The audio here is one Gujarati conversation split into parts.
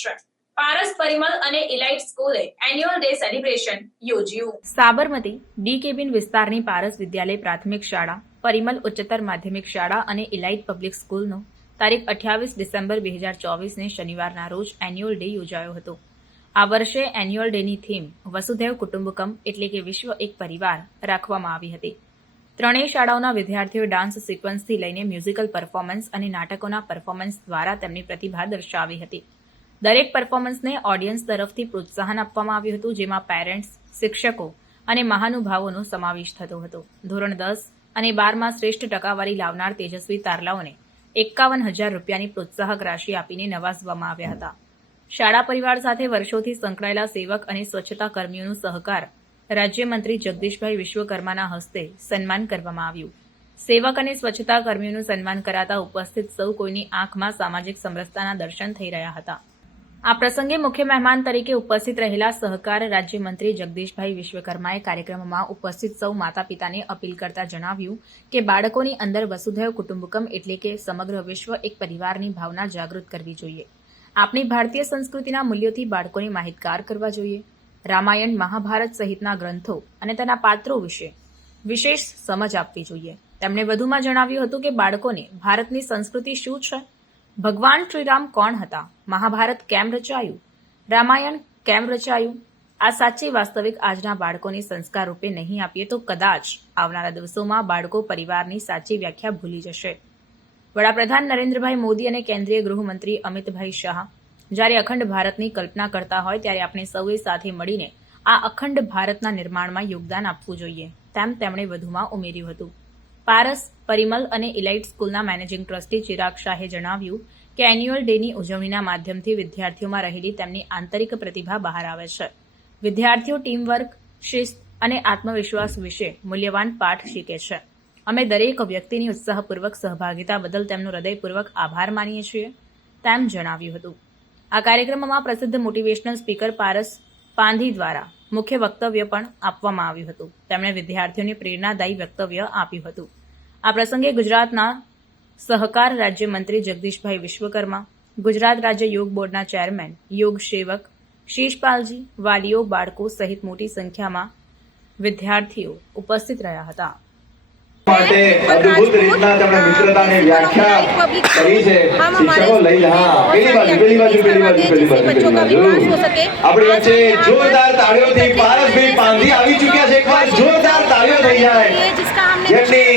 છે પારસ પરિમલ અને ઇલાઇટ સ્કૂલે એન્યુઅલ ડે સેલિબ્રેશન યોજ્યું. સાબરમતી ડી કેબિન વિસ્તારની પારસ વિદ્યાલય પ્રાથમિક શાળા, પરિમલ ઉચ્ચતર માધ્યમિક શાળા અને ઇલાઇટ પબ્લિક સ્કૂલનો તારીખ અઠ્યાવીસ ડિસેમ્બર બે હજાર ચોવીસને શનિવારના રોજ એન્યુઅલ ડે યોજાયો હતો. આ વર્ષે એન્યુઅલ ડેની થીમ વસુધૈવ કુટુંબકમ એટલે કે વિશ્વ એક પરિવાર રાખવામાં આવી હતી. ત્રણેય શાળાઓના વિદ્યાર્થીઓ ડાન્સ સિક્વન્સથી લઈને મ્યુઝિકલ પરફોર્મન્સ અને નાટકોના પરફોર્મન્સ દ્વારા તેમની પ્રતિભા દર્શાવી હતી. દરેક પરફોર્મન્સને ઓડિયન્સ તરફથી પ્રોત્સાહન આપવામાં આવ્યું હતું, જેમાં પેરેન્ટ્સ શિક્ષકો અને મહાનુભાવોનો સમાવેશ થતો હતો. ધોરણ દસ અને બારમાં શ્રેષ્ઠ ટકાવારી લાવનાર તેજસ્વી તારલાઓને એકાવન હજાર રૂપિયાની પ્રોત્સાહક રાશિ આપીને નવાજવામાં આવ્યા હતા. શાળા પરિવાર સાથે વર્ષોથી સંકળાયેલા સેવક અને સ્વચ્છતા કર્મીઓનું સહકાર રાજ્યમંત્રી જગદીશભાઈ વિશ્વકર્માના હસ્તે સન્માન કરવામાં આવ્યું. સેવક અને સ્વચ્છતા કર્મીઓનું સન્માન કરાતા ઉપસ્થિત સૌ કોઈની આંખમાં સામાજિક સમરસતાના દર્શન થઈ રહ્યા હતા. આ પ્રસંગે મુખ્ય મહેમાન તરીકે ઉપસ્થિત રહેલા સહકાર રાજ્યમંત્રી જગદીશભાઈ વિશ્વકર્માએ કાર્યક્રમમાં ઉપસ્થિત સૌ માતા પિતાને અપીલ કરતા જણાવ્યું કે બાળકોની અંદર વસુધૈવ કુટુંબકમ એટલે કે સમગ્ર વિશ્વ એક પરિવારની ભાવના જાગૃત કરવી જોઈએ. આપણી ભારતીય સંસ્કૃતિના મૂલ્યોથી બાળકોને માહિતગાર કરવા જોઈએ. રામાયણ, મહાભારત સહિતના ગ્રંથો અને તેના પાત્રો વિશે વિશેષ સમજ આપવી જોઈએ. તેમણે વધુમાં જણાવ્યું હતું કે બાળકોને ભારતની સંસ્કૃતિ શું છે? ભગવાન શ્રીરામ કોણ હતા? મહાભારત કેમ રચાયું? રામાયણ કેમ રચાયું? આ સાચી વાસ્તવિક આજના બાળકોને સંસ્કાર રૂપે નહીં આપીએ તો કદાચ આવનારા દિવસોમાં બાળકો પરિવારની સાચી વ્યાખ્યા ભૂલી જશે. વડાપ્રધાન નરેન્દ્રભાઈ મોદી અને કેન્દ્રીય ગૃહમંત્રી અમિતભાઈ શાહ જ્યારે અખંડ ભારતની કલ્પના કરતા હોય ત્યારે આપણે સૌએ સાથે મળીને આ અખંડ ભારતના નિર્માણમાં યોગદાન આપવું જોઈએ, તેમ તેમણે વધુમાં ઉમેર્યું હતું. પારસ, પરિમલ અને ઇલાઇટ સ્કૂલના મેનેજિંગ ટ્રસ્ટી ચિરાગ શાહે જણાવ્યું કે એન્યુઅલ ડેની ઉજવણીના માધ્યમથી વિદ્યાર્થીઓમાં રહેલી તેમની આંતરિક પ્રતિભા બહાર આવે છે. વિદ્યાર્થીઓ ટીમવર્ક, શિસ્ત અને આત્મવિશ્વાસ વિશે મૂલ્યવાન પાઠ શીખે છે. અમે દરેક વ્યક્તિની ઉત્સાહપૂર્વક સહભાગિતા બદલ તેમનો હૃદયપૂર્વક આભાર માનીએ છીએ, તેમ જણાવ્યું હતું. આ કાર્યક્રમમાં પ્રસિદ્ધ મોટિવેશનલ સ્પીકર પારસ પાંધી દ્વારા મુખ્ય વક્તવ્ય પણ આપવામાં આવ્યું હતું. તેમણે વિદ્યાર્થીઓને પ્રેરણાદાયી વક્તવ્ય આપ્યું હતું. આ પ્રસંગે ગુજરાતના સહકાર રાજ્યમંત્રી જગદીશભાઈ વિશ્વકર્મા ગુજરાત રાજ્ય યોગ બોર્ડના ચેરમેન યોગ સેવક શીશપાલજી વાલીઓ બાળકો સહિત મોટી સંખ્યામાં વિદ્યાર્થીઓ ઉપસ્થિત રહ્યા હતા. માટે અદ્ભુત રીતના તેમણે મિત્રતાની વ્યાખ્યા કરી છે. શિક્ષકો લઈ હા પેલી બાજુ પેલી બાજુ પેલી બાજુ પેલી બાજુ આપણી વચ્ચે જોરદાર તાળીઓથી પારસભાઈ પાંધી આવી ચૂક્યા છે. એકવાર જોરદાર તાળીઓ થઈ જાય. જેમની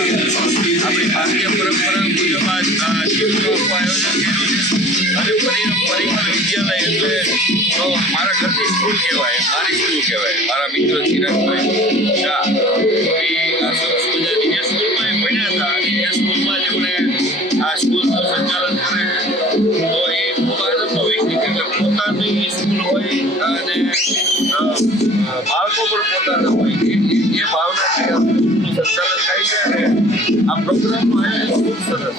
વિદ્યાલય એટલે તો મારા ઘરની સ્કૂલ કહેવાય, મારી સ્કૂલ કહેવાય, મારા મિત્ર ચિરાગભાઈ શાહ આ સરસ મજાની એ સ્કૂલમાં ભણ્યા હતા, અને એ સ્કૂલમાં જેમણે આ સ્કૂલનું સંચાલન કરે. તો એ ખૂબ આનંદનો વિષય એટલે પોતાની સ્કૂલ હોય, અને બાળકો પણ પોતાના હોય. એ ભાવનાથી સ્કૂલનું સંચાલન થાય છે, અને આ પ્રોગ્રામનું આયોજન ખૂબ સરસ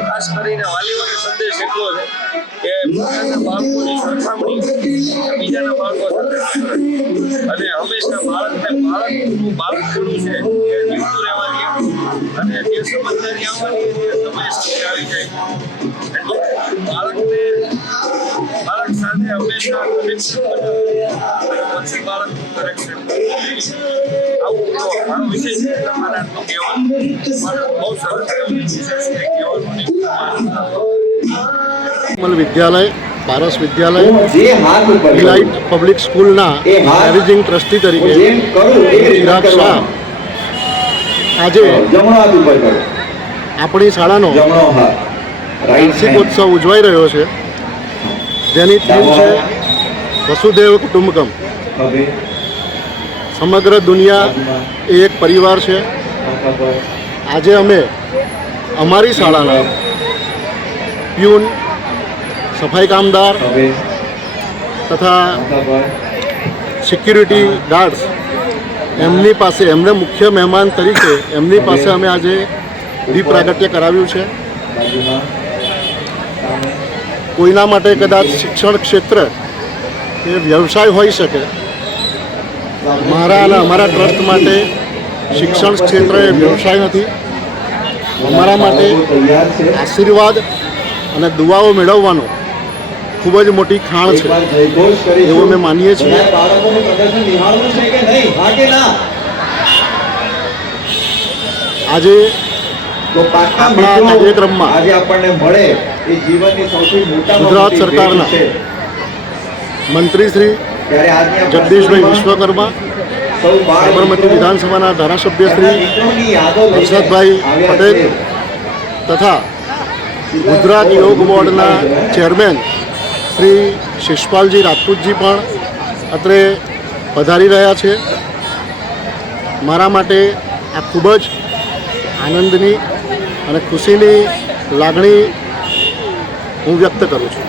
ખાસ કરીને વાલીઓને સંદેશ એટલો છે કે પોતાના બાળકોની સરખામણી બીજાના બાળકો અને હંમેશા બાળકને બાળકનું બાળકપણું છે એ જીવતું અને જે સમજદારી આવવાની એ સમય આવી જાય બાળકને બાળક સાથે હંમેશા કનેક્શન બનાવે. વિદ્યાલય, પારસ વિદ્યાલય ઇલાઇટ પબ્લિક સ્કૂલના મેનેજિંગ ટ્રસ્ટી તરીકે ચિરાગ શાહ. આજે આપણી શાળાનો વાર્ષિકોત્સવ ઉજવાઈ રહ્યો છે. જેની થીમ છે વસુદેવ કુટુંબકમ. સમગ્ર દુનિયા એ એક પરિવાર છે. આજે અમે અમારી શાળાના પ્યુન સફાઈ કામદાર તથા સિક્યુરિટી ગાર્ડ્સ એમની પાસે એમને મુખ્ય મહેમાન તરીકે એમની પાસે અમે આજે દીપ પ્રાગટ્ય કરાવ્યું છે. કોઈના માટે કદાચ શિક્ષણ ક્ષેત્ર એ વ્યવસાય હોઈ શકે. મારા અને અમારા ટ્રસ્ટ માટે શિક્ષણ ક્ષેત્ર એ વ્યવસાય નથી. અમારા માટે આશીર્વાદ અને દુવાઓ મેળવવાનો ખૂબ જ મોટી ખાણ છે. એવું અમે માનીએ છીએ. આજે આપણા કાર્યક્રમમાં આજે આપણને મળે એ જીવનની સૌથી મોટામાં ગુજરાત સરકારના મંત્રી શ્રી જગદીશભાઈ વિશ્વકર્મા, સાબરમતી વિધાનસભાના ધારાસભ્ય શ્રી હર્ષદભાઈ પટેલ તથા ગુજરાત યોગ બોર્ડના ચેરમેન શ્રી શિષપાલજી રાજપૂતજી પણ અત્રે પધારી રહ્યા છે. મારા માટે આ ખૂબ જ આનંદની અને ખુશીની લાગણી હું વ્યક્ત કરું છું.